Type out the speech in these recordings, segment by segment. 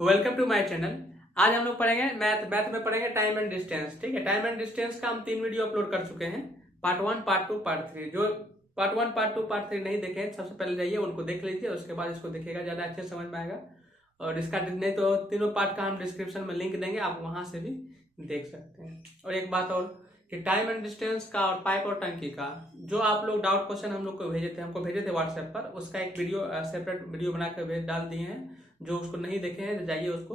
Welcome to my channel. आज हम लोग पढ़ेंगे मैथ में पढ़ेंगे टाइम एंड डिस्टेंस। ठीक है, टाइम एंड डिस्टेंस का हम 3 वीडियो अपलोड कर चुके हैं, पार्ट 1, पार्ट 2, पार्ट 3। जो पार्ट 1, पार्ट 2, पार्ट 3 नहीं देखे सबसे पहले जाइए उनको देख लीजिए, उसके बाद इसको देखिएगा, ज्यादा अच्छे से समझ में आएगा। और इसका नहीं तो तीनों पार्ट का हम डिस्क्रिप्शन में लिंक देंगे, आप वहां से भी देख सकते हैं। और एक बात और कि टाइम एंड डिस्टेंस का और पाइप और टंकी का जो आप लोग डाउट क्वेश्चन हम लोग को हमको भेजे थे व्हाट्सएप पर, उसका एक वीडियो सेपरेट वीडियो बनाकर डाल दिए हैं। जो उसको नहीं देखे हैं तो जाइए उसको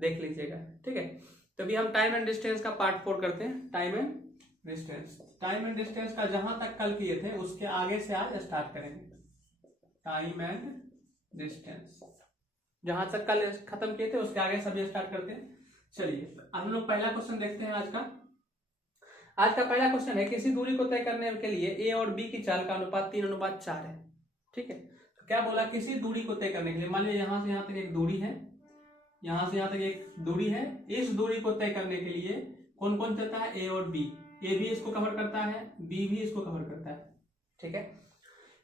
देख लीजिएगा। ठीक है, तो अभी हम टाइम एंड डिस्टेंस का पार्ट 4 करते हैं। टाइम एंड डिस्टेंस का जहां तक कल किए थे उसके आगे से आज स्टार्ट करेंगे। टाइम एंड डिस्टेंस जहां तक कल खत्म किए थे उसके आगे सभी स्टार्ट करते हैं। चलिए हम लोग पहला क्वेश्चन देखते हैं। आज का पहला क्वेश्चन है, किसी दूरी को तय करने के लिए ए और बी की चाल का अनुपात 3:4 है। ठीक है, तो क्या बोला, किसी दूरी को तय करने के लिए, मान लीजिए यहां से यहां तक एक दूरी है, यहां से यहां तक एक दूरी है, इस दूरी को तय करने के लिए कौन कौन चलता है, ए और बी। ए भी इसको कवर करता है, बी भी इसको कवर करता है। ठीक है,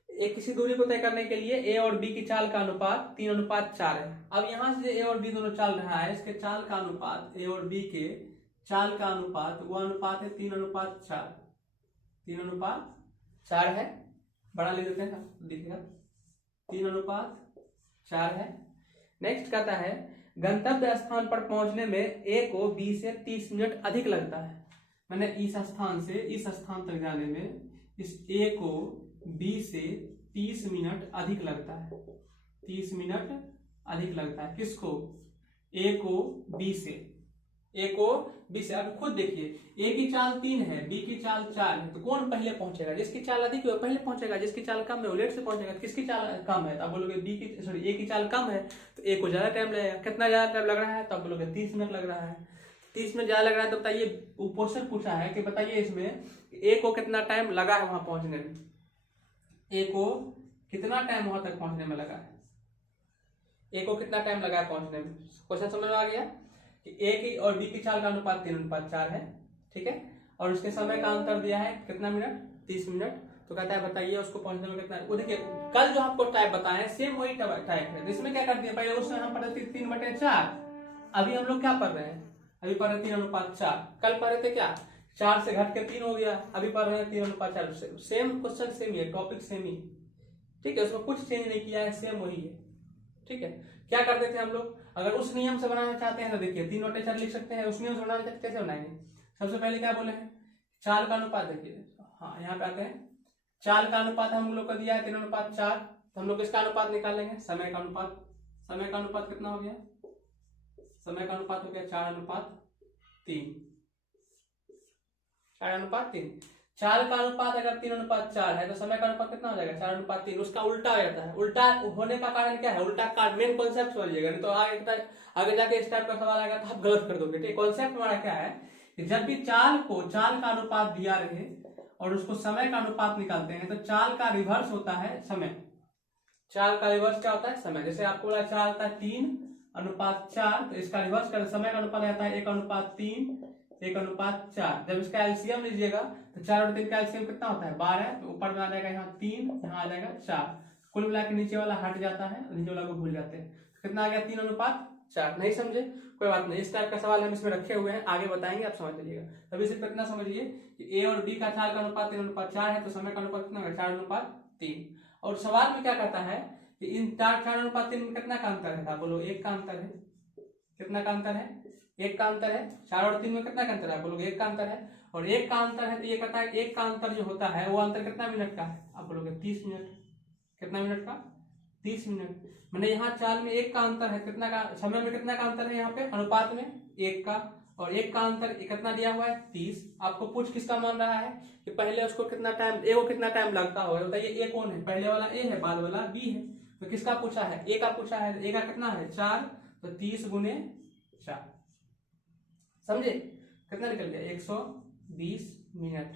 एक किसी दूरी को तय करने के लिए ए और बी की चाल का अनुपात 3:4 है। अब यहां से ए और बी दोनों चल रहा है, इसके चाल का अनुपात, ए और बी के चाल का अनुपात, वो अनुपात है 3:4। 3:4 है, बड़ा ले लेते हैं, दिखेगा 3:4 है। नेक्स्ट कहता है, गंतव्य स्थान पर पहुंचने में ए को बी से 30 मिनट अधिक लगता है। मैंने इस स्थान से इस स्थान तक जाने में इस ए को बी से 30 मिनट अधिक लगता है। 30 मिनट अधिक लगता है किसको, ए को बी से। अब खुद देखिए, ए की चाल 3 है, बी की चाल 4 है, तो कौन पहले पहुंचेगा? जिसकी चाल अधिक है वो पहले पहुंचेगा, जिसकी चाल कम है वो लेट से पहुंचेगा। किसकी चाल कम है? तो आप बोलोगे ए की चाल कम है तो ए को ज्यादा टाइम लगेगा। कितना ज्यादा टाइम लग रहा है? तो आप बोलोगे 30 मिनट लग रहा है। 30 मिनट ज्यादा लग रहा है तो बताइए, क्वेश्चन पूछा है कि बताइए इसमें ए को कितना टाइम लगा है वहां पहुंचने में। ए को कितना टाइम वहां तक पहुंचने में लगा है, ए को कितना टाइम लगा है पहुंचने में। क्वेश्चन समझ में आ गया कि ए की और बी की चाल का अनुपात 3:4 है। ठीक है, और उसके समय का अंतर दिया है कितना मिनट, 30 मिनट। तो कहता है बताइए उसको पहुंचने में कितना। वो देखिए, कल जो आपको टाइप बताए सेम वही टाइप है, तो इसमें क्या कर दिया, पहले उसमें हम पढ़े थे 3/4, अभी हम लोग क्या पढ़ रहे हैं, अभी पढ़ रहे 3:4। कल पढ़े थे क्या, 4 से घट के 3 हो गया, अभी पढ़ रहे हैं 3:4। सेम क्वेश्चन सेम ही है, टॉपिक सेम ही। ठीक है, उसमें कुछ चेंज नहीं किया है, सेम वही है। ठीक है, क्या करते थे हम लोग, अगर उस नियम से बनाना चाहते हैं तो देखिए 3/4 लिख सकते हैं। उस नियम से बनाना चाहते कैसे बनाएंगे, सबसे पहले क्या बोले हैं, चाल का अनुपात। देखिए हाँ, यहाँ पे आते हैं, चाल का अनुपात हम लोग को दिया है 3:4, तो हम लोग इसका अनुपात निकाल लेंगे, समय का अनुपात। समय का अनुपात कितना हो गया, समय का अनुपात हो गया 4:3। 4:3। चाल का अनुपात अगर 3:4 है तो समय का अनुपात कितना हो जाएगा, 4:3। उसका उल्टा हो जाता है। उल्टा होने का कारण क्या है, उल्टा का मेन कॉन्सेप्ट समझिएगा, नहीं तो आगे जाके इस टाइप का सवाल आएगा तो आप गलत कर दोगे। ठीक, कॉन्सेप्ट हमारा क्या है कि जब भी चाल का अनुपात दिया रहे और उसको समय का अनुपात निकालते हैं तो चाल का रिवर्स होता है समय। चाल का रिवर्स क्या होता है, समय। जैसे आपको बोला चाल था 3:4, तो इसका रिवर्स कर समय का अनुपात आता है 1:3, 1:4। जब इसका एलसीएम लीजिएगा तो 4 और 3 का एलसीएम कितना होता है, 12। तो ऊपर में आ जाएगा यहाँ 3, यहाँ आ जाएगा 4। कुल मिला के नीचे वाला हट जाता है, नीचे वाला को भूल जाते हैं। तो कितना आ गया, 3:4। नहीं समझे, कोई बात नहीं, इस टाइप का सवाल हम इसमें रखे हुए हैं, आगे बताएंगे, आप समझ लीजिएगा। तभी सिर्फ इतना समझिए कि ए और बी का चाल का अनुपात 3:4 है, तो समय का अनुपात कितना होगा, 4:3। और सवाल में क्या कहता है कि इन 4:3 में कितना का अंतर है, बोलो 1 का अंतर है। कितना का अंतर है, 1 का अंतर है। 4 और 3 में कितना का अंतर है, बोलोगे 1 का अंतर है। और 1 का अंतर है तो ये कहता है 1 का अंतर जो होता है वो अंतर कितना मिनट का है, आप बोलोगे 30 मिनट। कितना मिनट का, 30 मिनट। मैंने यहाँ चाल में 1 का अंतर है, कितना का, समय में कितना का अंतर है, यहाँ पे अनुपात में 1 का, और 1 का अंतर कितना दिया हुआ है, 30। आपको पूछ किसका मान रहा है कि पहले उसको कितना टाइम, ए को कितना टाइम लगता होगा, बताइए। ए कौन है, पहले वाला ए है, बाद वाला बी है। तो किसका पूछा है, ए का पूछा है। ए का कितना है 4, तो 30 × 4, समझे कितना निकल गया, 120 मिनट।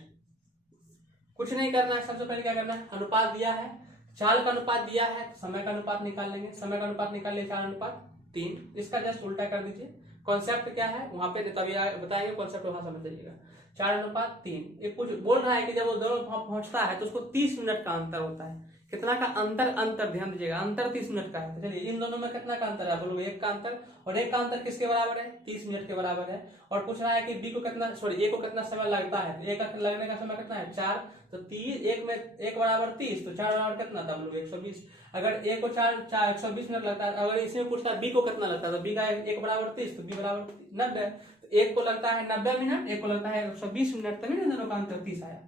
कुछ नहीं करना है, सबसे पहले क्या करना है, अनुपात दिया है, चाल का अनुपात दिया है, समय का अनुपात निकाल लेंगे। समय का अनुपात निकाल लिया 4:3, इसका जस्ट उल्टा कर दीजिए। कॉन्सेप्ट क्या है वहां पे तभी बताएंगे, कॉन्सेप्ट वहां समझ जाइएगा। 4:3 एक कुछ बोल रहा है कि जब वो दोनों पहुंचता है तो उसको 30 मिनट का अंतर होता है। कितना का अंतर ध्यान दीजिएगा, अंतर 30 मिनट का है। तो चलिए इन दोनों में कितना का अंतर है, बोलोगे 1 का अंतर, और 1 का अंतर किसके बराबर है, 30 मिनट के बराबर है। और पूछ रहा है कि बी को कितना, सॉरी ए को कितना समय लगता है, तो ए का लगने का समय कितना है 4, तो 30 1 में 1 बराबर 30, तो 4 बराबर कितना था, बोलोगे 120। अगर ए को 120 मिनट लगता है, अगर इसमें पूछता है बी को कितना लगता है, तो बी का 1 बराबर 30, तो बी बराबर 90, तो एक को लगता है 90 मिनट, एक को लगता है 120 मिनट, तभी ना दोनों का अंतर 30 आया।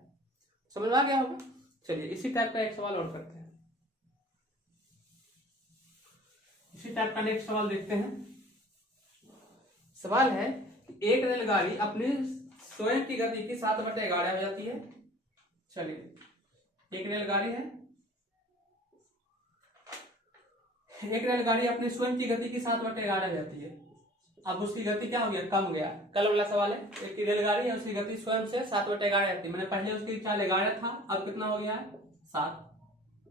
समझ में आ गया होगा। चलिए इसी टाइप का एक सवाल और करते हैं। इसी टाइप का नेक्स्ट सवाल देखते हैं। सवाल है कि एक रेलगाड़ी अपनी स्वयं की गति की 7/11 हो जाती है। चलिए एक रेलगाड़ी है, एक रेलगाड़ी अपनी स्वयं की गति की 7/11 हो जाती है। अब उसकी गति क्या हो गया, कम गया। कल वाला सवाल है, एक रेलगाड़ी है, उसकी गति स्वयं से 7/11 रहती है। मैंने पहले उसकी चाल 11 था, अब कितना हो गया है 7।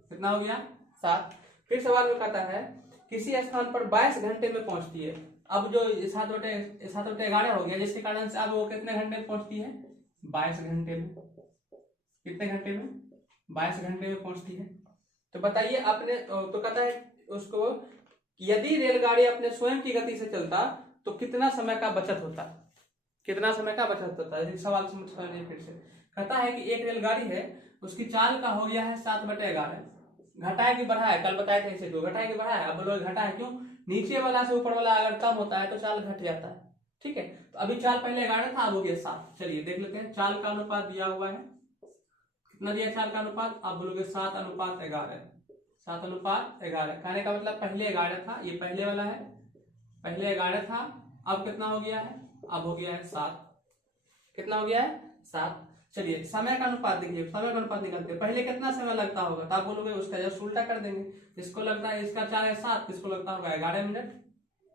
कितना हो गया 7। फिर सवाल में कहता है किसी स्थान पर 22 घंटे में पहुंचती है। अब जो 7/11 हो गया, जिसके कारण से अब वो कितने घंटे में पहुंचती है, 22 घंटे में। कितने घंटे में, 22 घंटे में पहुंचती है। तो बताइए अपने, तो कहता है उसको यदि रेलगाड़ी अपने स्वयं की गति से चलता तो कितना समय का बचत होता, कितना समय का बचत होता है। सवाल समझिए फिर से। कहता है कि एक रेलगाड़ी है, उसकी चाल का हो गया है 7/11, घटा है कि बढ़ा है, कल बताए थे इसे, जो घटा है कि बढ़ा है। अब बोलो घटा है, क्यों, नीचे वाला से ऊपर वाला अगर कम होता है तो चाल घट जाता है। ठीक है, तो अभी चाल पहले 11 था, अब हो गया 7। चलिए देख लेते हैं, चाल का अनुपात दिया हुआ है, कितना दिया चाल का अनुपात, आप बोलोगे 7/11, 7/11। कहने का मतलब पहले 11 था, ये पहले वाला है, पहले 11 था, अब कितना हो गया है, अब हो गया है 7। कितना हो गया है 7। चलिए समय का अनुपात देखिए, समय का अनुपात निकालते हैं। पहले कितना समय लगता होगा, तो आप बोलोगे उसका जस्ट उल्टा कर देंगे। इसको लगता है, इसका 4 है 7, इसको लगता होगा 11 मिनट।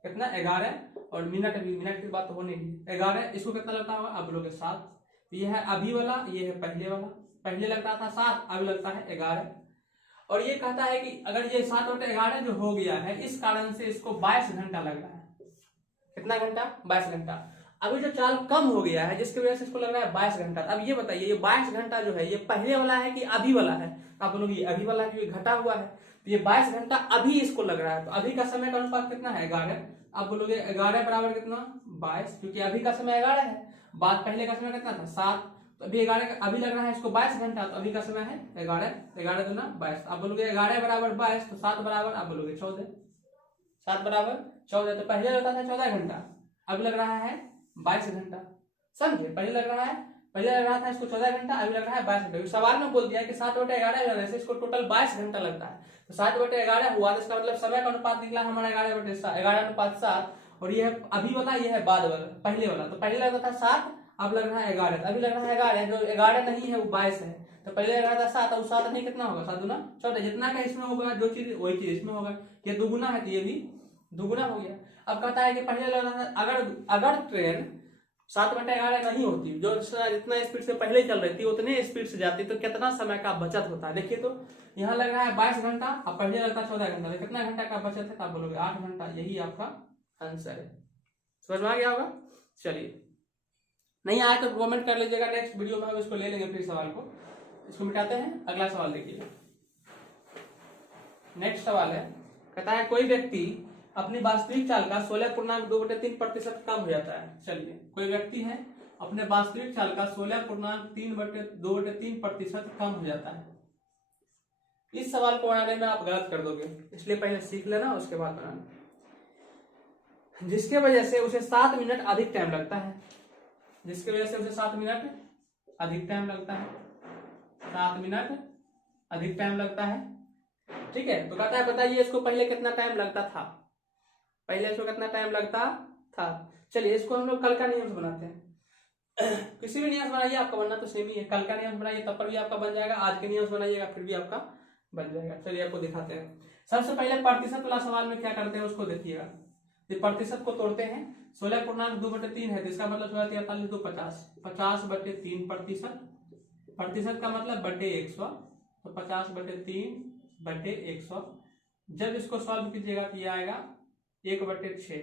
कितना 11, और मिनट भी, मिनट की बात तो होनी नहीं, 11, इसको कितना लगता होगा, आप बोलोगे 7। ये है अभी वाला, ये है पहले वाला। पहले लगता था 7, अभी लगता है 11। और ये कहता है कि अगर ये 7/11 जो हो गया है, इस कारण से इसको 22 घंटा लग रहा है। कितना घंटा, 22 घंटा। अभी जो चाल कम हो गया है, जिसकी वजह से इसको लग रहा है 22 घंटा। अब ये बताइए, ये 22 घंटा जो है, ये पहले वाला है कि अभी वाला है। आप बोलोगे ये अभी वाला है, क्योंकि घटा हुआ है, तो ये 22 घंटा अभी इसको लग रहा है। तो अभी का समय का अनुपात कितना है, 11। आप बोलोगे 11 बराबर कितना, 22, क्योंकि अभी का समय 11 है, बाद पहले का समय कितना था 7, तो अभी 11, अभी लग रहा है इसको 22 घंटा, तो अभी का समय है 11, 11 दूना 22। आप बोलोगे 11 बराबर 22, तो 7 बराबर, आप बोलोगे 14, 7 बराबर 14। तो पहले लगता था 14 घंटा, अब लग रहा है 22 घंटा। समझे, पहले लग रहा था इसको 14 घंटा, अभी लग रहा है 22 घंटा। सवाल में बोल दिया कि 7/11 लगने से इसको टोटल 22 घंटा लगता है। तो 7/11 हुआ, तो इसका मतलब समय का अनुपात निकला हमारा 11/7। और ये है अभी वाला, ये है बाद वाला, पहले वाला। तो पहले लगता था 7, अब लग रहा है 11, अभी लग रहा है 11, जो 11 नहीं है वो 22 है। तो पहले लग रहा था 7, और 7 नहीं, कितना होगा, 7 दूना 14। जितना का इसमें होगा, जो चीज वही चीज इसमें होगा। ये दुगुना है तो ये भी दुगुना हो गया। अब कहता है कि पहले लग रहा था, अगर ट्रेन 7/11 नहीं होती, जो जितना स्पीड से पहले चल रही थी उतने स्पीड से जाती, तो कितना समय का बचत होता है। देखिए तो यहाँ लग रहा है 22 घंटा, अब पहले लगता 14 घंटा, तो कितना घंटा का बचत है, तो आप बोलोगे 8 घंटा। यही आपका आंसर है। समझ में आ गया होगा। चलिए, नहीं आया तो कमेंट कर लीजिएगा, नेक्स्ट वीडियो में हम इसको ले लेंगे फिर सवाल को। इसको मिटाते हैं, अगला सवाल देखिए। नेक्स्ट सवाल है, कहता है कोई व्यक्ति अपनी वास्तविक चाल का 16.2/3% कम हो जाता है। चलिए, कोई व्यक्ति है, अपने वास्तविक चाल का 16.2/3% कम हो जाता है। इस सवाल को बनाने में आप गलत कर दोगे, इसलिए पहले सीख लेना, उसके बाद बनाना। जिसके वजह से उसे 7 मिनट अधिक टाइम लगता है, जिसकी वजह से उसे 7 मिनट अधिक टाइम लगता है, 7 मिनट अधिक टाइम लगता है। ठीक है, तो कहता है बताइए इसको पहले कितना टाइम लगता था, पहले इसको कितना टाइम लगता था। चलिए इसको हम लोग कल का नियम से बनाते हैं। किसी भी नियम से बनाइए, आपका बनना तो सेम ही है। कल का नियम बनाइए तब पर भी आपका बन जाएगा, आज के नियम से बनाइएगा फिर भी आपका बन जाएगा। चलिए आपको दिखाते हैं। सबसे पहले प्रतिशत वाला सवाल में क्या करते हैं उसको देखिएगा। प्रतिशत को तोड़ते हैं, 16.2/3 है, तो इसका मतलब 16 2 50, 50/3%। प्रतिशत का मतलब बटे 100, तो 50/3/100। जब इसको सॉल्व कीजिएगा तो ये आएगा 1/6।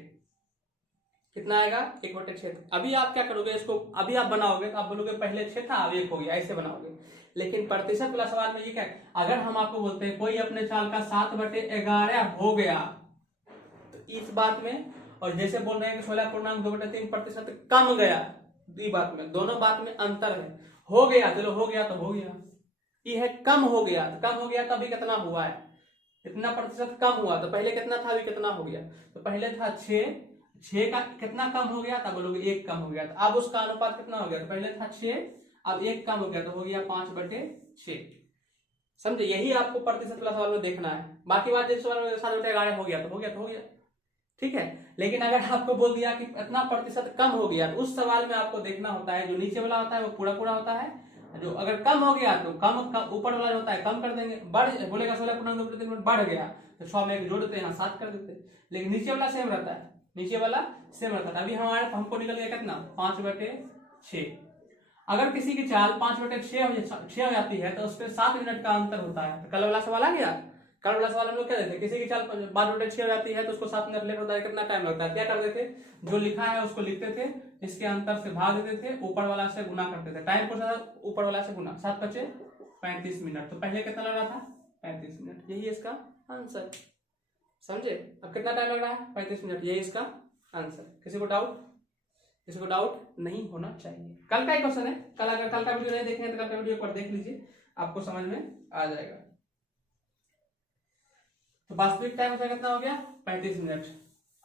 कितना आएगा, 1/6। अभी आप क्या करोगे, इसको अभी आप बनाओगे तो आप बोलोगे पहले 6 था अब 1 हो गया, ऐसे बनाओगे। लेकिन प्रतिशत वाला सवाल में ये क्या है, अगर हम आपको बोलते हैं कोई अपने चाल का 7/11 हो गया, तो इस बात में, और जैसे बोल रहे हैं कि 16.2/3% कम गया, ये बात में, दोनों बात में अंतर है। हो गया, चलो हो गया तो हो गया, ये है कम हो गया, तो कम हो गया तो अभी कितना हुआ है, कितना प्रतिशत कम हुआ, तो पहले कितना था, अभी कितना हो गया, तो पहले था 6 का कितना कम हो गया था, बोलोगे 1 कम हो गया, तो अब उसका अनुपात कितना हो गया, तो पहले था 6, अब 1 कम हो गया, तो हो गया 5/6। समझे, यही आपको प्रतिशत वाला सवाल में देखना है। बाकी बात जैसे सवाल में 7/11 हो गया तो हो गया तो हो गया, ठीक है। लेकिन अगर आपको बोल दिया कि इतना प्रतिशत कम हो गया, तो उस सवाल में आपको देखना होता है जो नीचे वाला होता है वो पूरा पूरा होता है, जो अगर कम हो गया तो कम ऊपर वाला जो होता है कम कर देंगे, बढ़ बोलेगा 16.2 बढ़ गया तो 6 में 1 जोड़ देते हैं, 7 कर देते हैं, लेकिन नीचे वाला सेम रहता है, नीचे वाला सेम रहता है। अभी हमारे हमको निकल गया कितना, 5/6। अगर किसी की चाल 5/6 हो जाती है तो उसमें 7 मिनट का अंतर होता है। तो कल वाला सवाल आ गया, कल वाला सवाल हम लोग क्या देते, किसी की चाल 5/6 हो जाती है तो उसको 7 मिनट लेट होता है, कितना टाइम लगता है, क्या करते थे, जो लिखा है उसको लिखते थे, इसके अंतर से भाग देते थे, ऊपर वाला से गुना करते थे, टाइम को ऊपर वाला से गुना, 7/5 35 मिनट, तो पहले कितना लग रहा था 35 मिनट, यही इसका आंसर। समझे, अब कितना टाइम लग रहा है 35 मिनट, यही इसका आंसर। किसी को डाउट, किसी को डाउट नहीं होना चाहिए। कल का ही क्वेश्चन है, कल अगर कल का वीडियो नहीं देखेंगे तो कल का वीडियो पर देख लीजिए, आपको समझ में आ जाएगा। तो वास्तविक टाइम कितना हो गया 35 मिनट।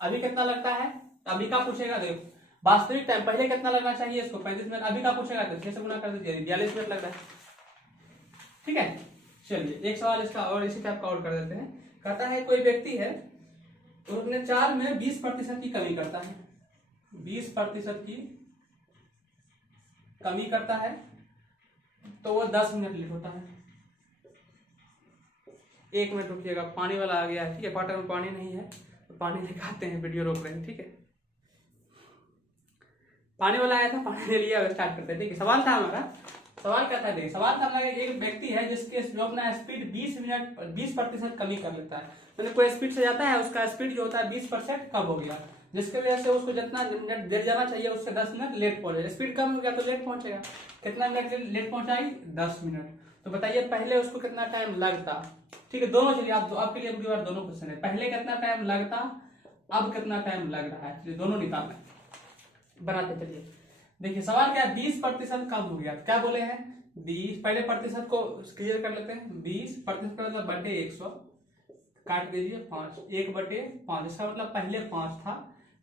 अभी कितना लगता है, अभी का पूछेगा, देखो वास्तविक टाइम पहले कितना लगना चाहिए इसको 35 मिनट, अभी का पूछेगा तो 6 से गुना कर दीजिए, 42 मिनट लग रहा है, ठीक है। चलिए एक सवाल इसका और इसी टाइप का और कर देते हैं। कहता है कोई व्यक्ति है तो अपने चाल में 20% की कमी करता है, 20% की कमी करता है, तो वो 10 मिनट लेट होता है। 1 मिनट रुकिएगा, पानी वाला आ गया है, ठीक है, क्वार्टर में पानी नहीं है तो पानी निकालते हैं, वीडियो रोक रहे हैं, ठीक है। पानी वाला आया था, पानी ले लिया, स्टार्ट करते हैं, ठीक है। सवाल था हमारा, सवाल क्या था, देखिए सवाल था हमारा, एक व्यक्ति है जिसके जो अपना स्पीड 20% कमी कर लेता है, मतलब कोई स्पीड से जाता है, उसका स्पीड जो होता है 20% कम हो गया, जिसके वजह से उसको जितना मिनट देर जाना चाहिए उससे 10 मिनट लेट पहुंचेगा। स्पीड कम हो गया तो लेट पहुंचेगा, कितना मिनट लेट पहुंचाई 10 मिनट। तो बताइए पहले उसको कितना टाइम लगता, ठीक है, दोनों चलिए आप आपके लिए दोनों क्वेश्चन है, पहले कितना टाइम लगता, अब कितना टाइम लग रहा है, चलिए दोनों निकालना है, बनाते चलिए। देखिए सवाल क्या है, 20% कम हो गया, क्या बोले हैं 20, पहले प्रतिशत को क्लियर कर लेते हैं, 20% का मतलब बटे 100, काट दीजिए 5, 1/5, इसका मतलब पहले 5 था,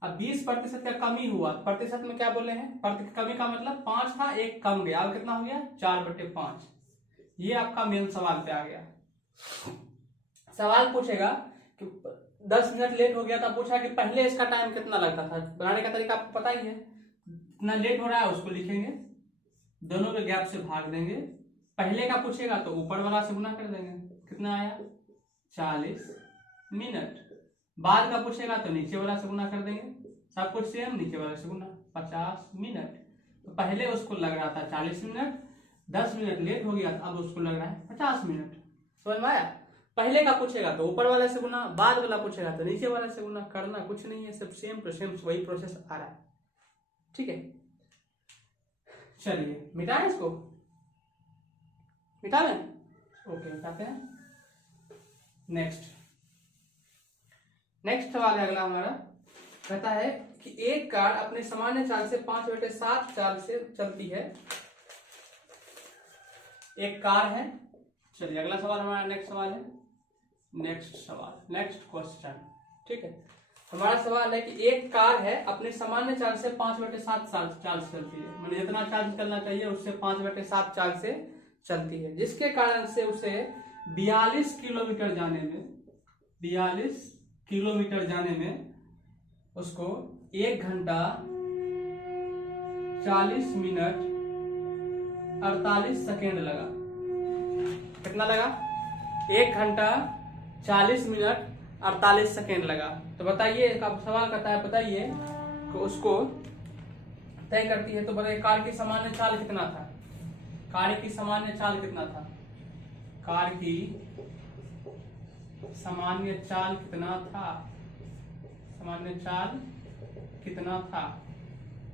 अब 20% का कमी हुआ, प्रतिशत में क्या बोले हैं, कमी का मतलब 5 था, 1 कम गया, अब कितना हो गया 4/5। ये आपका मेन सवाल पे आ गया। सवाल पूछेगा कि 10 मिनट लेट हो गया, तो पूछा कि पहले इसका टाइम कितना लगता था, बनाने का तरीका आपको पता ही है, इतना लेट हो रहा है उसको लिखेंगे, दोनों के गैप से भाग देंगे, पहले का पूछेगा तो ऊपर वाला से गुना कर देंगे, कितना आया 40 मिनट, बाद का पूछेगा तो नीचे वाला से गुना कर देंगे, सब कुछ सेम, नीचे वाला से गुना 50 मिनट। तो पहले उसको लग रहा था 40 मिनट, 10 मिनट लेट हो गया, अब उसको लग रहा है 50 मिनट। समझ में आया, पहले का पूछेगा तो ऊपर वाले से गुना, बाद वाला पूछेगा तो नीचे वाले से गुना, करना कुछ नहीं है, सब सेम टू सेम वही प्रोसेस आ रहा है, ठीक है। चलिए मिटाएं इसको, मिटा लें, ओके मिटाते हैं। नेक्स्ट सवाल है अगला हमारा, कहता है कि एक कार अपने सामान्य चाल से 5/7 चाल से चलती है, एक कार है। चलिए अगला सवाल हमारा नेक्स्ट सवाल है, नेक्स्ट क्वेश्चन, ठीक है। हमारा सवाल है कि एक कार है अपने सामान्य चाल से 5/7 चाल से चलती है, मतलब जितना चाल चलना चाहिए उससे 5/7 चाल से चलती है, जिसके कारण से उसे 42 किलोमीटर जाने में उसको 1 घंटा 40 मिनट 48 सेकेंड लगा। कितना लगा, 1 घंटा 40 मिनट 48 सेकेंड लगा। तो बताइए, अब सवाल करता है बताइए कि उसको तय करती है, तो बताइए कार की सामान्य चाल कितना था, कार की सामान्य चाल कितना था, कार की सामान्य चाल कितना था, सामान्य चाल कितना था,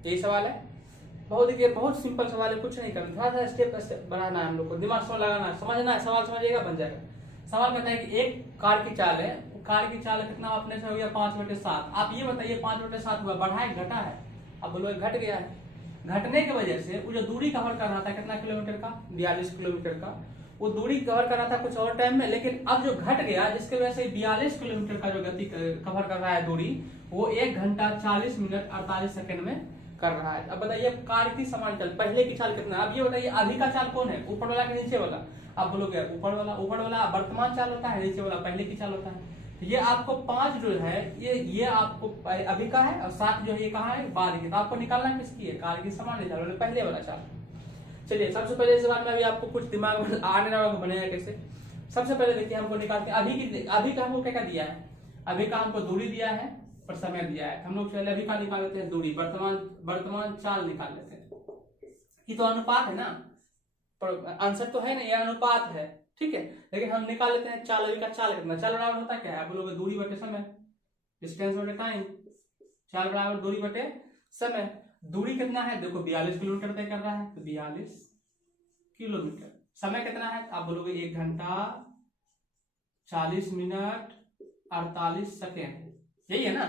यही सवाल है। बहुत सिंपल सवाल है, कुछ नहीं करना, थोड़ा सा स्टेप स्टेप बढ़ाना है हम लोग को, दिमाग से लगाना है, समझना है, सवाल समझिएगा बन जाएगा। सवाल कहता है कि एक कार की चाल है, कार की चाल कितना अपने से हो गया 5/7। आप ये बताइए 5/7 हुआ, बढ़ा है घटा है? अब बोलो घट गया है। घटने की वजह से वो जो दूरी कवर कर रहा था कितना किलोमीटर का, 42 किलोमीटर का, वो दूरी कवर कर रहा था कुछ और टाइम में, लेकिन अब जो घट गया जिसकी वजह से 42 किलोमीटर का जो गति कवर कर रहा है दूरी, वो 1 घंटा 40 मिनट 48 सेकंड में कर रहा है। अब बताइए कार की समान चाल, पहले की चाल कितना है? अब ये बताइए अभी का चाल कौन है, ऊपर वाला कि नीचे वाला? आप बोलोगे ऊपर वाला। ऊपर वाला वर्तमान चाल होता है, नीचे वाला पहले की चाल होता है। तो ये आपको 5 जो है ये आपको अभी का है, और 7 जो है ये कहाँ है, बाद की। तो आपको निकालना किसकी है, कार की समान चाल, पहले वाला चाल। चलिए सबसे पहले इस बार में अभी आपको कुछ दिमाग में आने ना बनेगा कैसे। सबसे पहले देखिए हमको निकालते हैं अभी का हमको क्या दिया है, अभी का हमको दूरी दिया है और समय दिया है। हम लोग पहले अभी का निकाल लेते हैं, दूरी, वर्तमान चाल निकाल लेते हैं। ये तो अनुपात है ना, आंसर तो है ना, ये अनुपात है, ठीक है। लेकिन हम निकाल लेते हैं चाल, अभी का चाल कितना, चाल बराबर होता क्या है, आप लोग दूरी बटे समय, डिस्टेंस बटे टाइम, चाल बराबर दूरी बटे समय। दूरी कितना है देखो 42 किलोमीटर तय कर रहा है, तो 42 किलोमीटर। समय कितना है आप बोलोगे 1 घंटा 40 मिनट 48 सेकेंड, यही है ना।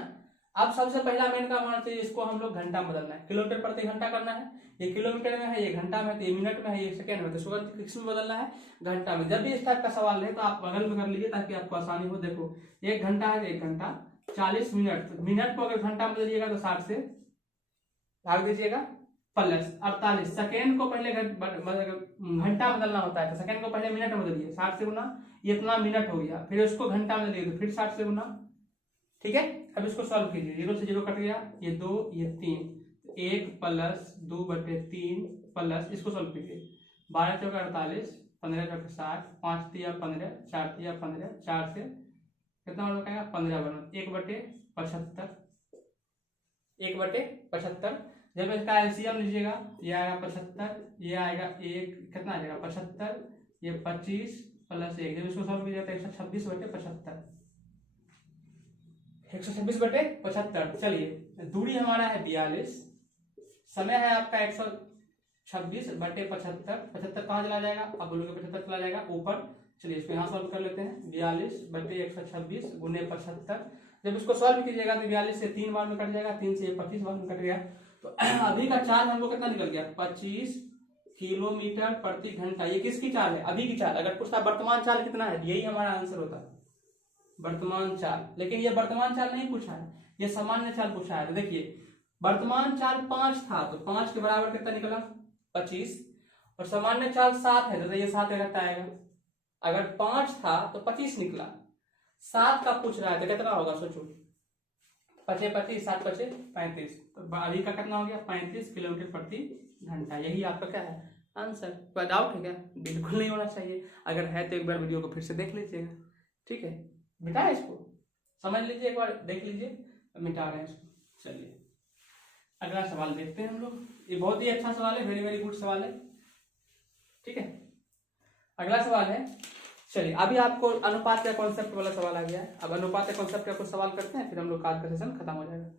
अब सबसे पहला मेन काम होना चाहिए, इसको हम लोग घंटा में बदलना है, किलोमीटर प्रति घंटा करना है। ये किलोमीटर में है, ये घंटा में, तो ये मिनट में है, ये सेकेंड में, तो इसको किसमें बदलना है, घंटा में। जब भी इस टाइप का सवाल रहे तो आप बगल में कर लीजिए ताकि आपको आसानी हो। देखो 1 घंटा है, 1 घंटा 40 मिनट, तो मिनट को अगर घंटा में बदलिएगा तो 60 से भाग दीजिएगा, प्लस 48। सेकेंड को पहले घंटा बदलना होता है, तो सेकेंड को पहले मिनट में बदलिए, 60 से गुना, ये इतना मिनट हो गया, फिर उसको घंटा में बदलिए तो फिर 60 से गुना, ठीक है। अब इसको सॉल्व कीजिए, 0 से 0 कट गया, ये 2 ये 3, 1 प्लस 2/3 प्लस, इसको सॉल्व कीजिए, 12 चौका 48, 15 चौका 60, 5 तिया 15, 4 तिया 15, 4 से कितना बनेगा 15 बना, 1/75, 1/75। जब इसका एलसीएम लीजिएगा, ये आएगा 75, ये आएगा 1 कितना आ जाएगा 75, ये 25 प्लस 1, जब इसको सॉल्व किया जाता है 126/75, 126/75। चलिए दूरी हमारा है 42, समय है आपका 126/75, 75 कहाँ चला जाएगा, अब बोलोगे 75 चला जाएगा ऊपर। चलिए इसको यहाँ सॉल्व कर लेते हैं, 42/126 गुने 75। जब इसको सॉल्व कीजिएगा तो 42 से 3 बार में कट जाएगा, 3 से 25 बार में कट गया, तो अभी का चाल हमको कितना निकल गया 25 किलोमीटर प्रति घंटा। ये किसकी चाल है, अभी की चाल। अगर पूछता वर्तमान चाल कितना है, यही हमारा आंसर होता है वर्तमान चाल। लेकिन ये वर्तमान चाल नहीं पूछा है, ये सामान्य चाल पूछा है। तो देखिए वर्तमान चाल 5 था, तो 5 के बराबर कितना निकला 25, और सामान्य चाल 7 है, तो ये 7 घटा आएगा। अगर 5 था तो 25 निकला, 7 का पूछ रहा है तो कितना होगा सोचो, 5 25 7 5 35, तो अभी का कितना हो गया 35 किलोमीटर प्रति घंटा। यही आपका क्या है आंसर। कोई डाउट है क्या, बिल्कुल नहीं होना चाहिए। अगर है तो एक बार वीडियो को फिर से देख लीजिएगा, ठीक है। मिटा इसको, समझ लीजिए, एक बार देख लीजिए, मिटा रहे हैं इसको। चलिए अगला सवाल देखते हैं हम लोग। ये बहुत ही अच्छा सवाल है, वेरी वेरी गुड सवाल है, ठीक है। अगला सवाल है, चलिए अभी आपको अनुपात का कॉन्सेप्ट वाला सवाल आ गया है। अब अनुपात का कॉन्सेप्ट का कुछ सवाल करते हैं, फिर हम लोग आज का सेशन खत्म हो जाएगा।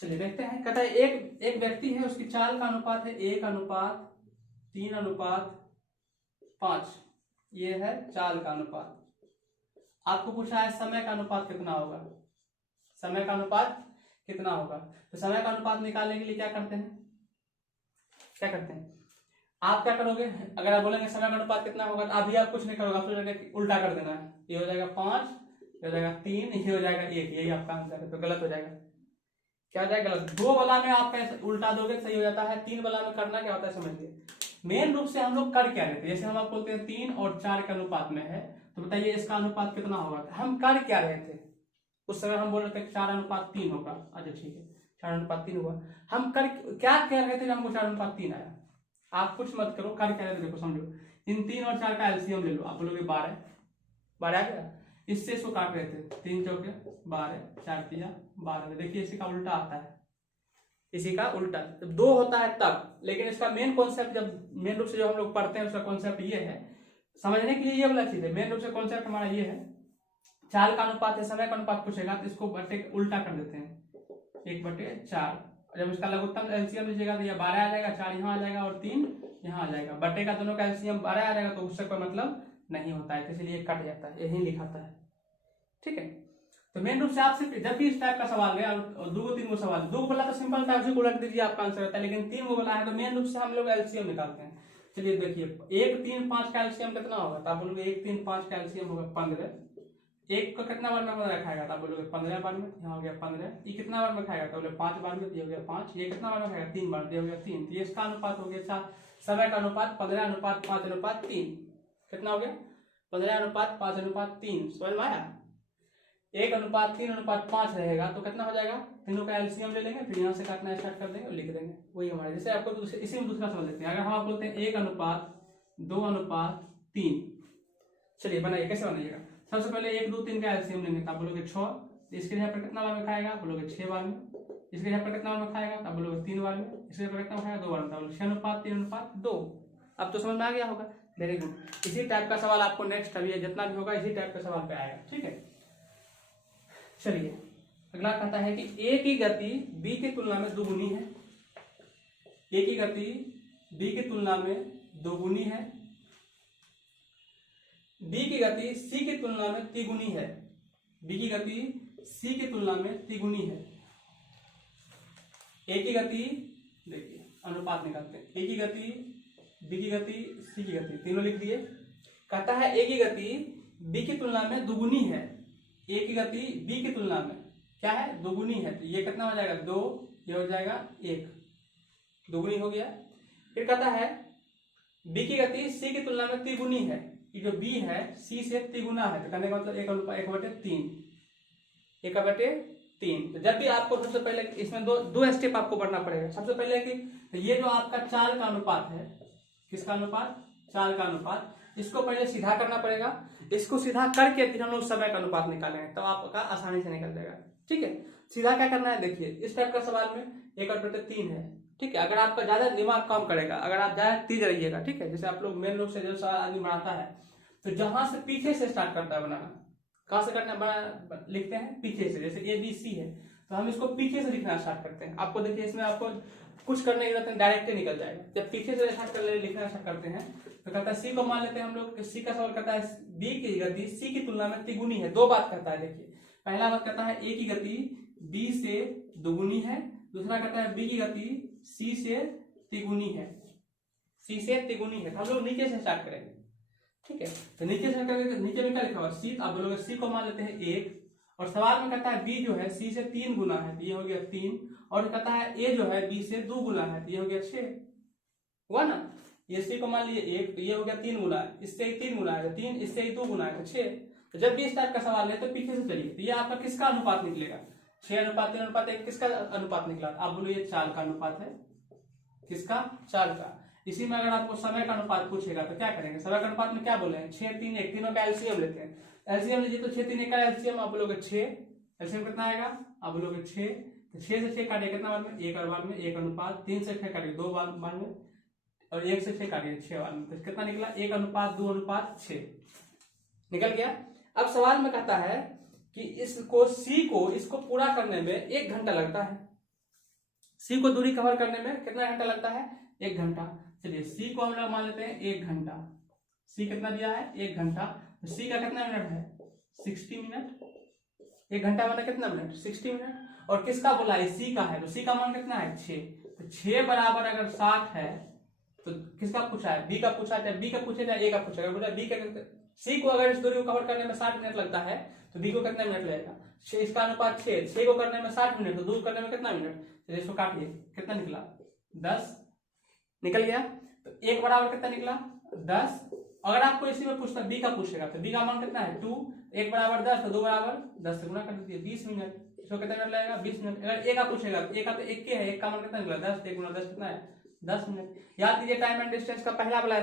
चलिए देखते हैं। कहता है एक व्यक्ति है, उसकी चाल का अनुपात है 1:3:5, ये है चाल का अनुपात। आपको पूछा है समय का अनुपात कितना होगा, समय का अनुपात कितना होगा। तो समय का अनुपात निकालने के लिए क्या करते हैं, आप क्या करोगे, अगर आप बोलेंगे समय का अनुपात कितना होगा, तो अभी आप कुछ नहीं करोगे, आप उल्टा कर देना है। ये हो जाएगा 5, ये हो जाएगा 3, ये हो जाएगा 1, यही आपका आंसर है। तो गलत हो जाएगा, क्या हो जाएगा गलत। 2 वाला में आप उल्टा दोगे सही हो जाता है, 3 वाला में करना क्या होता है समझिए। मेन रूप से हम लोग कर क्या रहे थे, जैसे हम आप बोलते हैं 3 और 4 के अनुपात में है, तो बताइए इसका अनुपात कितना होगा। हम कर क्या रहे थे उस समय, हम बोल रहे थे 4:3 होगा। अच्छा ठीक है 4:3 हुआ। हम कर क्या कह रहे थे, हमको 4:3 आया। आप कुछ मत करो, कर क्या रहे थे देखो समझो। इन 3 और 4 का एलसीएम ले लो, आप बोलोगे 12 आ गया। इससे इसको काट रहे थे, 3 चौके 12, 4 तिया 12। देखिए इसी का उल्टा आता है, इसी का उल्टा जब 2 होता है तब। लेकिन इसका मेन कॉन्सेप्ट जब मेन रूप से जो हम लोग पढ़ते हैं उसका कॉन्सेप्ट ये है, समझने के लिए ये वाला चीज है। मेन रूप से कॉन्सेप्ट हमारा ये है, चाल का अनुपात है, समय का अनुपात पूछेगा तो इसको बटे उल्टा कर देते हैं, 1/4। जब इसका लघुत्तम एलसीएम लीजिएगा तो ये 12 आ जाएगा, 4 यहाँ आ जाएगा और 3 यहाँ आ जाएगा। बटे का दोनों का एलसीएम 12 आ जाएगा तो उससे कोई मतलब नहीं होता है, तो इसलिए कट जाता है, यही लिखाता है। ठीक है, तो मेन रूप से आपसे जब भी इस टाइप का सवाल गया और 2-3 गो सवाल, 2 बोला तो सिंपल था, उसी को रख दीजिए आपका आंसर रहता है, लेकिन 3 गो बोला है तो मेन रूप से हम लोग एलसीएम निकालते हैं। चलिए देखिए 1, 3, 5 का एलसीएम कितना होगा, तो आप बोलोगे 1, 3, 5 का एलसीएम होगा 15। 1 को कितना बार में 15 खाएगा, तो आप बोलोगे 15 बार में, यहाँ हो गया 15। ये कितना बार में खाएगा, तो बोले 5 बार में, ये हो गया 5। ये कितना बार में खाएगा, 3 बार, ये हो गया 3। तो ये इसका अनुपात हो गया 4, समय का अनुपात 15:5:3। कितना हो गया, 15:5:3। समझ में आया। 1:3:5 रहेगा तो कितना हो जाएगा, तीनों का एलसीएम ले लेंगे, फिर यहाँ से काटना स्टार्ट कर देंगे और लिख देंगे, वही हमारे। जैसे आपको इसी में दूसरा समझ लेते हैं, अगर हम आप बोलते हैं 1:2:3। चलिए बनाइए, कैसे बनाइएगा। सबसे पहले 1, 2, 3 का एलसीएम लेंगे, तो आप बोलोगे 6। इसके यहाँ पर कितना बार में खाएगा, बोलोगे 6 बार में। इसके यहाँ पर कितना बार में खाएगा, तो आप बोलोगे 3 बार में। इसके यहाँ पर कितना खाएगा, 2 बार में, तो 6:3:2। अब तो समझ में आ गया होगा, वेरी गुड। इसी टाइप का सवाल आपको नेक्स्ट अभी जितना भी होगा इसी टाइप का सवाल पे आएगा। ठीक है, चलिए अगला कहता है कि ए की गति बी की तुलना में दोगुनी है। ए की गति बी की तुलना में दोगुनी है। बी की गति सी की तुलना में तिगुनी है। बी की गति सी की तुलना में तिगुनी है। ए की गति, देखिए अनुपात निकालते हैं, ए की गति, बी की गति, सी की गति, तीनों लिख दिए। कहता है ए की गति बी की तुलना में दुगुनी है। ए की गति बी की तुलना में क्या है, दुगुनी है। तो ये कितना हो जाएगा, 2, ये हो जाएगा 1, दुगुनी हो गया। फिर कहता है बी की गति सी की तुलना में तिगुनी है। ये जो बी है सी से तिगुना है, तो कहने का मतलब 1/3, 1/3। तो जब भी आपको सबसे पहले इसमें दो स्टेप आपको बढ़ना पड़ेगा। सबसे पहले कि तो ये जो आपका चाल का अनुपात है, किसका अनुपात, चाल का अनुपात, इसको पहले सीधा करना पड़ेगा। इसको सीधा करके फिर हम लोग समय का अनुपात निकालेंगे, तब आपका आसानी से निकल जाएगा। ठीक है, सीधा क्या करना है, देखिए इस टाइप का सवाल में 1/3 है। ठीक है, अगर आपका ज्यादा दिमाग काम करेगा, अगर आप ज्यादा तेज रहिएगा, ठीक है, जैसे आप लोग मेन रूप से जो सवाल आदमी बनाता है तो जहां से पीछे से स्टार्ट करता है बनाना, कहां से करना लिखते हैं, पीछे से। जैसे ABC है तो हम इसको पीछे से लिखना स्टार्ट करते हैं। आपको देखिए इसमें आपको कुछ करने की जरूरत नहीं, डायरेक्ट ही निकल जाएगा। जब पीछे से स्टार्ट कर लिखना स्टार्ट करते हैं तो कहता है सी को मान लेते हैं हम लोग। सी का सवाल कहता है बी की गति सी की तुलना में तिगुनी है। दो बात कहता है, देखिए पहला बात कहता है ए की गति बी से दुगुनी है, दूसरा कहता है बी की गति सी से तिगुनी है। सी से तिगुनी है, हम लोग नीचे से स्टार्ट करेंगे। ठीक है, तो नीचे से करेंगे, नीचे में क्या लिखा हुआ सी, आप बोलोगे सी को मान लेते हैं 1, और सवाल में कहता है बी जो है सी से 3 गुना है, ये हो गया 3, और कहता है ए जो है बी से 2 गुना है, ये हो गया 6, हुआ ना। ये सी को मान लीजिए 1, तो ये हो गया 3 गुना, इससे 3 गुना है, 3 इससे 2 गुना है, 6। तो जब भी इस टाइप का सवाल है तो पीछे से चलिए, तो ये आपका किसका अनुपात निकलेगा, 6:3:1, किसका अनुपात निकला, आप बोलो ये चाल का अनुपात है। किसका, चाल का। इसी में अगर आपको समय का अनुपात पूछेगा तो क्या करेंगे, समय का अनुपात में क्या बोले हैं, 6, 3, 1, तीनों का एलसीएम लेते हैं। एलसीएम लीजिए तो 6, 3, 1 का एलसीएम आप बोलोगे 6, एलसीएम कितना आएगा, आप बोलोगे 6, तो 6 से 6 काटिए कितना बार में, 1 बार में, 1 अनुपात, 3 से 6 काटिए 2 बार में, और 1 से 6 काटिए 6 बार में, तो कितना निकला, 1:2:6 निकल गया। अब सवाल में कहता है कि इसको सी को इसको पूरा करने में 1 घंटा लगता है। सी को दूरी कवर करने में कितना घंटा लगता है, 1 घंटा। चलिए सी को हम लोग मान लेते हैं 1 घंटा। सी कितना दिया है, 1 घंटा। तो सी का कितना मिनट है, 60 मिनट। 1 घंटा माना कितना मिनट, 60 मिनट। और किसका बोला है, सी का है, तो सी का मान कितना है, 6। तो 6 बराबर अगर 60 है तो किसका पूछा है, बी का पूछा है, बी का पूछे चाहे ए का पूछेगा, बोला बी का, सी को अगर इस दूरी को कवर करने में 60 मिनट लगता है तो बी को कितना मिनट लगेगा, इसका अनुपात 6 को करने में 60 मिनट, तो दूर करने में कितना मिनट, तो इसको काटिए कितना निकला, 10 निकल गया। तो 1 बराबर कितना निकला, 10। अगर आपको इसी में पूछता बी का पूछेगा तो बी का मान कितना है 2, 1 बराबर 10, तो 2 बराबर 10 से गुना कर दीजिए, 20 मिनट। इसको कितना मिनट लगेगा, 20 मिनट। अगर ए का पूछेगा तो ए का तो 1 के है, 1 का मान कितना निकला 10, 1 गुना 10 कितना है, 10 मिनट। याद कीजिए टाइम एंड डिस्टेंस का पहला वाला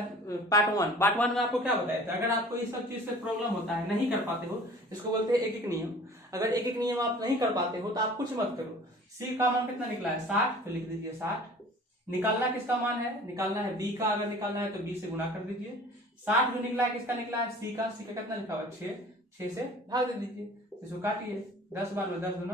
पार्ट 1 में आपको क्या बताया था, अगर आपको इस सब चीज से प्रॉब्लम होता है, नहीं कर पाते हो, इसको बोलते हैं एक एक नियम। अगर एक एक नियम आप नहीं कर पाते हो तो आप कुछ मत करो। सी का मान कितना निकला है 60, तो लिख दीजिए 60। निकालना किसका मान है, निकालना है बी का। अगर निकालना है तो बी से गुना कर दीजिए। 60 जो निकला है किसका निकला है, सी का। सी का कितना लिखा हुआ है 6 से भाग दे दीजिए, इसको काटिए 10 बार में 10 गुना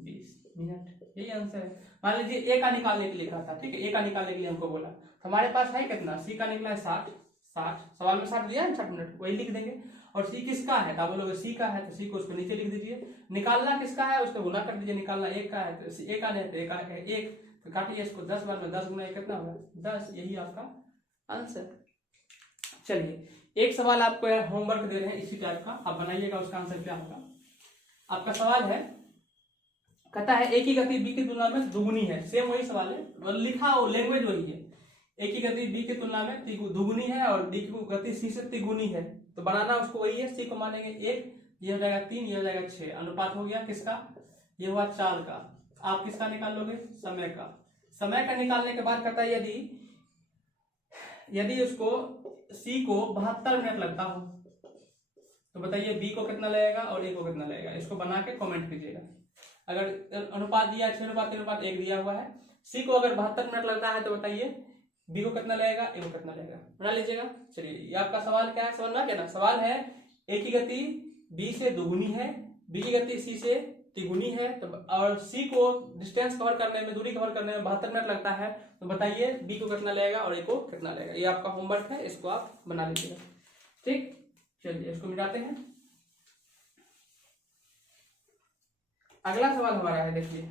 20। मिनट, यही आंसर है। मान लीजिए ए का निकालने के लिए कहा था, ठीक है, ए का निकालने के लिए हमको बोला, तो हमारे पास है कितना, सी का निकला है 60, सवाल में 60 दिया है, 60 मिनट, वही लिख देंगे। और सी किसका है, तो बोलोगे सी का है, तो सी को उसको नीचे लिख दीजिए। निकालना किसका है, उसको गुना कर दीजिए, निकालना एक का है, तो ए का नहीं, तो ए का है एक, तो काटिए इसको 10 बार में, 10 गुना कितना होगा 10, यही आपका आंसर। चलिए एक सवाल आपको यार होमवर्क दे रहे हैं इसी टाइप का, आप बनाइएगा, उसका आंसर क्या होगा। आपका सवाल है, कहता है ए की गति बी की तुलना में दुगुनी है, सेम वही सवाल है, लिखा हो लैंग्वेज वही है। ए की गति बी की तुलना में दुगुनी है और डी की गति सी से तिगुनी है, तो बनाना उसको वही है। सी को मानेंगे 1, ये हो जाएगा 3, ये हो जाएगा 6, अनुपात हो गया किसका, ये हुआ चाल का। आप किसका निकाल लोगे, समय का। समय का निकालने के बाद कहता है यदि उसको सी को 72 मिनट लगता हो, तो बताइए बी को कितना लगेगा और ए को कितना लगेगा। इसको बना के कमेंट कीजिएगा। अगर अनुपात दिया 6:3:1 दिया हुआ है, सी को अगर 72 मिनट लगता है, तो बताइए बी को कितना लगेगा, ए को कितना लगेगा, बना लीजिएगा। चलिए ये आपका सवाल क्या है, समझना क्या ना, सवाल है ए की गति बी से दुगुनी है, बी की गति सी से तिगुनी है, तो और सी को डिस्टेंस कवर करने में, दूरी कवर करने में 72 मिनट लगता है, तो बताइए बी को कितना लगेगा और ए को कितना लगेगा। ये आपका होमवर्क है, इसको आप बना लीजिएगा, ठीक। चलिए इसको मिटाते हैं। अगला सवाल हमारा है, देखिए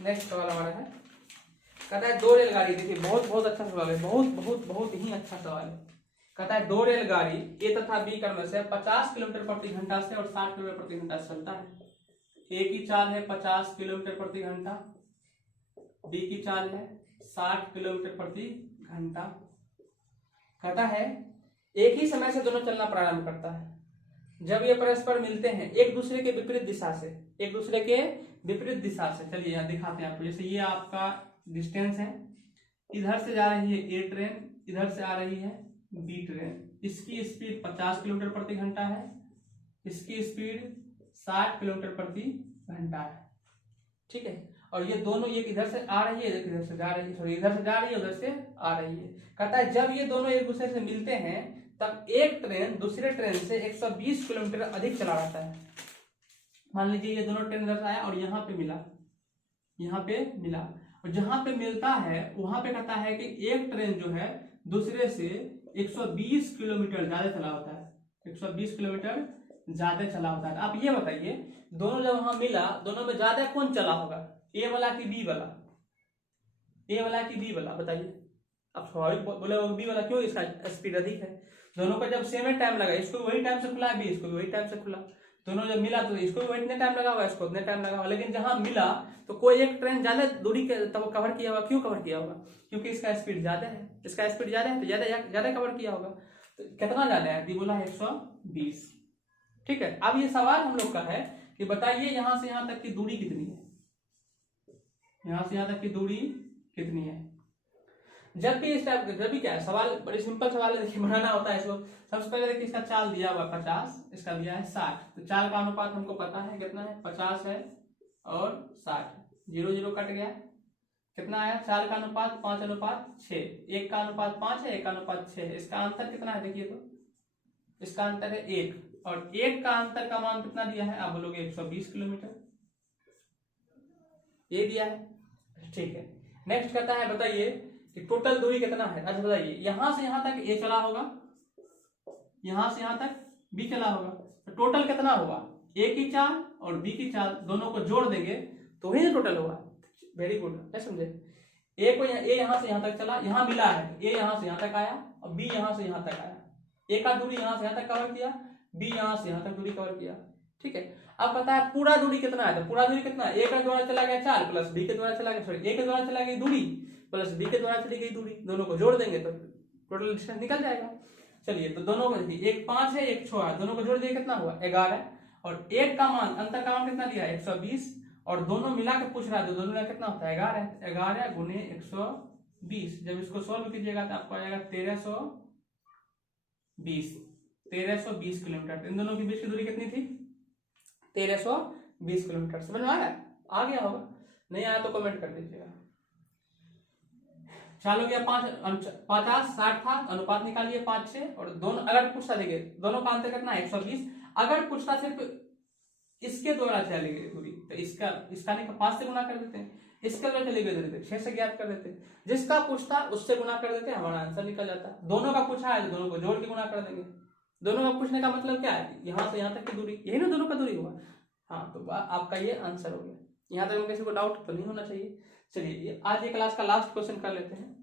नेक्स्ट सवाल हमारा है, कहता है 2 रेलगाड़ी, देखिए बहुत अच्छा सवाल है, बहुत ही अच्छा सवाल है। कहता है 2 रेलगाड़ी ए तथा बी क्रम से 50 किलोमीटर प्रति घंटा से और 60 किलोमीटर प्रति घंटा से चलता है। ए की चाल है 50 किलोमीटर प्रति घंटा, बी की चाल है 60 किलोमीटर प्रति घंटा। कहता है एक ही समय से दोनों चलना प्रारंभ करता है। जब ये परस्पर मिलते हैं एक दूसरे के विपरीत दिशा से, चलिए यहाँ दिखाते हैं आपको। जैसे ये आपका डिस्टेंस है, इधर से जा रही है ए ट्रेन, इधर से आ रही है बी ट्रेन, इसकी स्पीड 50 किलोमीटर प्रति घंटा है, इसकी स्पीड 60 किलोमीटर प्रति घंटा है, ठीक है। और ये दोनों, एक इधर से आ रही है, एक इधर से जा रही है, सॉरी इधर से जा रही है, उधर से आ रही है। कहता है जब ये दोनों एक दूसरे से मिलते हैं तब एक ट्रेन दूसरे ट्रेन से 120 किलोमीटर अधिक चला जाता है। मान लीजिए ये दोनों ट्रेन इधर से आया और यहाँ पे मिला, और जहां पे मिलता है वहां पे कहता है कि एक ट्रेन जो है दूसरे से 120 किलोमीटर ज्यादा चला होता है, 120 किलोमीटर ज्यादा चला होता है। आप ये बताइए दोनों जब वहां मिला, दोनों में ज्यादा कौन चला होगा, ए वाला कि बी वाला, बताइए। आप स्वाभाविक बोले बी वाला, क्यों, इसका स्पीड अधिक है। दोनों का जब सेम टाइम लगा, इसको वही टाइम से खुला, बी इसको भी वही टाइम से खुला, दोनों जब मिला तो इसको भी इतने टाइम लगा होगा, इसको उतने टाइम लगा होगा। लेकिन जहां मिला तो कोई एक ट्रेन ज्यादा दूरी के तब कवर किया होगा, क्यों कवर किया होगा, क्योंकि इसका स्पीड ज्यादा है, तो ज्यादा कवर किया होगा। तो कितना ज्यादा है, बोला है 120, ठीक है। अब ये सवाल हम लोग का है कि बताइए यहां से यहां तक की दूरी कितनी है, जब भी क्या है, सवाल बड़ी सिंपल सवाल है, देखिए बनाना होता है इसको। सबसे पहले देखिए इसका चाल दिया हुआ 50, इसका दिया है 60, तो चाल का अनुपात हमको पता है कितना है, 50 है और 60, 0 0 कट गया, कितना आया, चाल का अनुपात 5:6, एक का अनुपात 5 है, एक का अनुपात 6 है। इसका अंतर कितना है, देखिए तो इसका अंतर है 1, और 1 का अंतर का मान कितना दिया है, आप बोलोगे 120 किलोमीटर, ये दिया है, ठीक है। नेक्स्ट कहता है बताइए कि टोटल दूरी कितना है। अच्छा बताइए, यहां से यहां तक ए चला होगा, यहां से यहां तक बी चला होगा, तो टोटल कितना होगा, ए की चाल और बी की चाल दोनों को जोड़ देंगे तो ही टोटल होगा। वेरी गुड, क्या समझे। ए यहां से यहां तक चला, यहां मिला है, ए यहां से यहां तक आया और बी यहां से यहां तक आया, ए का दूरी यहां से यहां तक कवर किया, बी यहां से यहां तक दूरी कवर किया, ठीक है। अब पता है पूरा दूरी कितना है, तो पूरा दूरी कितना है, ए का द्वारा चला गया 4 प्लस बी के द्वारा चला गया, सॉरी ए के द्वारा चला गई दूरी प्लस बी के द्वारा चली गई दूरी, दोनों को जोड़ देंगे तो टोटल डिस्टेंस निकल जाएगा। चलिए तो दोनों में एक 5 है, एक 6 है, दोनों को जोड़ दिए कितना हुआ 11, और एक का मान, अंतर का मान कितना दिया 120, और दोनों मिला के पूछ रहा है, तो दोनों मिला कितना होता है 11, 11 गुने 120, जब इसको सॉल्व कीजिएगा तो आपको आ जाएगा 1320 किलोमीटर। इन दोनों के बीच की दूरी कितनी थी, 1320 किलोमीटर। समझ में आ गया होगा, नहीं आया तो कमेंट कर दीजिएगा। चालू गया 50 60 था, अनुपात निकालिए 5 6, और दोनों अगर पूछता, देखिए दोनों का अंतर कितना है 120, अगर पूछता सिर्फ इसके द्वारा चली गई दूरी, तो इसका नहीं 5 से गुना कर देते हैं, इसका जो चले गए 6 से ज्ञात कर देते हैं, जिसका पूछता उससे गुना कर देते हैं, हमारा आंसर निकल जाता है। दोनों का पूछा है तो दोनों को जोड़ के गुना कर देंगे। दोनों का पूछने का मतलब क्या है, यहाँ से यहाँ तक की दूरी, यही ना दोनों का दूरी हुआ। हाँ, तो आपका ये आंसर हो गया। यहाँ तक किसी को डाउट तो नहीं होना चाहिए। चलिए आज ये क्लास का लास्ट क्वेश्चन कर लेते हैं,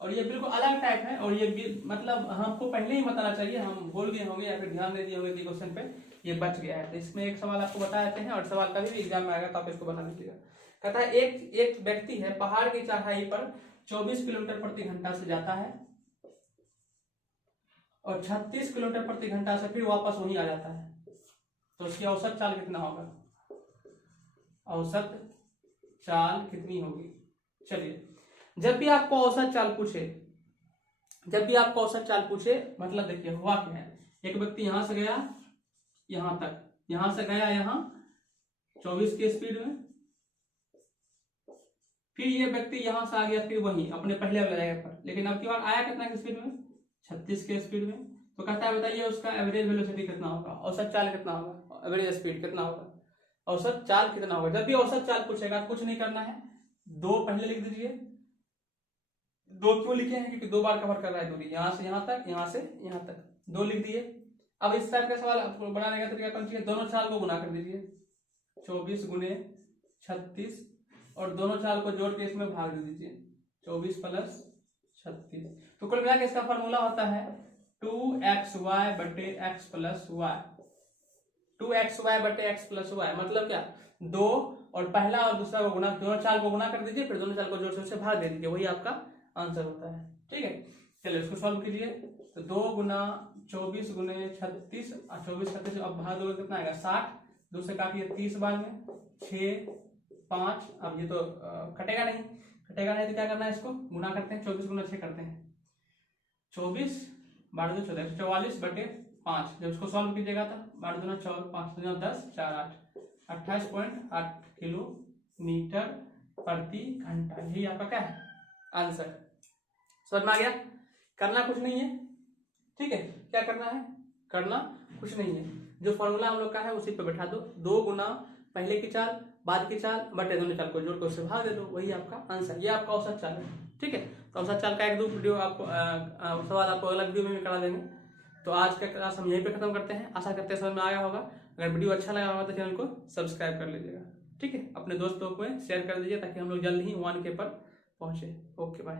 और ये बिल्कुल अलग टाइप है, और ये मतलब हमको पहले ही बताना चाहिए, हम भूल गए होंगे या फिर ध्यान दे दिए होंगे कि क्वेश्चन पे ये बच गया है। तो इसमें एक सवाल आपको बता देते हैं, और सवाल कभी भी एग्जाम में आएगा तो आप इसको बना लीजिएगा। कहता है एक व्यक्ति है, पहाड़ की चढ़ाई पर 24 किलोमीटर प्रति घंटा से जाता है और 36 किलोमीटर प्रति घंटा से फिर वापस वहीं आ जाता है, तो उसकी औसत चाल कितना होगा? औसत चाल कितनी होगी? चलिए, जब भी आपको औसत चाल पूछे, मतलब देखिए हुआ क्या है, एक व्यक्ति यहां से गया यहां तक, यहां से गया यहाँ 24 की स्पीड में, फिर ये व्यक्ति यहां से आ गया फिर वहीं अपने पहले वाले जगह पर, लेकिन अब की बार आया कितना की स्पीड में? 36 के स्पीड में। तो कहता है बताइए उसका एवरेज वेलोसिटी कितना होगा, औसत चाल कितना होगा, एवरेज स्पीड कितना होगा, औसत चाल कितना होगा? जब भी औसत चाल पूछेगा कुछ नहीं करना है, 2 पहले लिख दीजिए। 2 क्यों लिखे हैं? क्योंकि 2 बार कवर कर रहा है दूरी, यहां से यहां तक, यहां से यहां तक, 2 लिख दिए। अब इस टाइप का सवाल बनाने का तरीका कौन सी है? दोनों चाल को गुना कर दीजिए, 24 गुने 36, और दोनों चाल को जोड़ के इसमें भाग दे दीजिए, 24 प्लस 36। तो कुल मिला के इसका फॉर्मूला होता है 2xy बटे x प्लस y। 2xy बटे x प्लस y मतलब क्या? 2 और पहला और दूसरा को गुना, दोनों चाल को गुना कर दीजिए, फिर दोनों चाल को जोड़ से उससे भाग दे दीजिए, वही आपका आंसर होता है। ठीक है, चलिए इसको सॉल्व कीजिए। तो 2 गुना 24 गुने 36, 24 36, अब भाग दोगे कितना आएगा? 60, 2 से काटिए 30 बार में, 6 5, अब ये तो कटेगा नहीं तो क्या करना है, इसको गुना करते हैं, 24 गुना 6 करते हैं, 24 12 2 14, 44 बटे 5। जब इसको सॉल्व कीजिएगा तो 12 दूना 4, 5 दूना 10, 4 8, 28.8 किलोमीटर प्रति घंटा। यही आपका क्या है आंसर। समझ में आ गया? करना कुछ नहीं है, ठीक है। क्या करना है? करना कुछ नहीं है, जो फॉर्मूला हम लोग का है उसी पे बैठा दो। 2 गुना पहले की चाल बाद की चाल बटे दोनों चाल को जोड़ कर उससे भाग दे दो, वही आपका आंसर। ये आपका औसत चाल है, ठीक है। तो औसत चाल का 1-2 वीडियो आपको सवाल आपको अलग वीडियो में भी करा देंगे। तो आज का क्लास हम यहीं पे खत्म करते हैं। आशा करते हैं समझ में आया होगा। अगर वीडियो अच्छा लगा होगा तो चैनल को सब्सक्राइब कर लीजिएगा, ठीक है। अपने दोस्तों को शेयर कर दीजिए ताकि हम लोग जल्द ही 1K पर पहुंचे। Okay bye.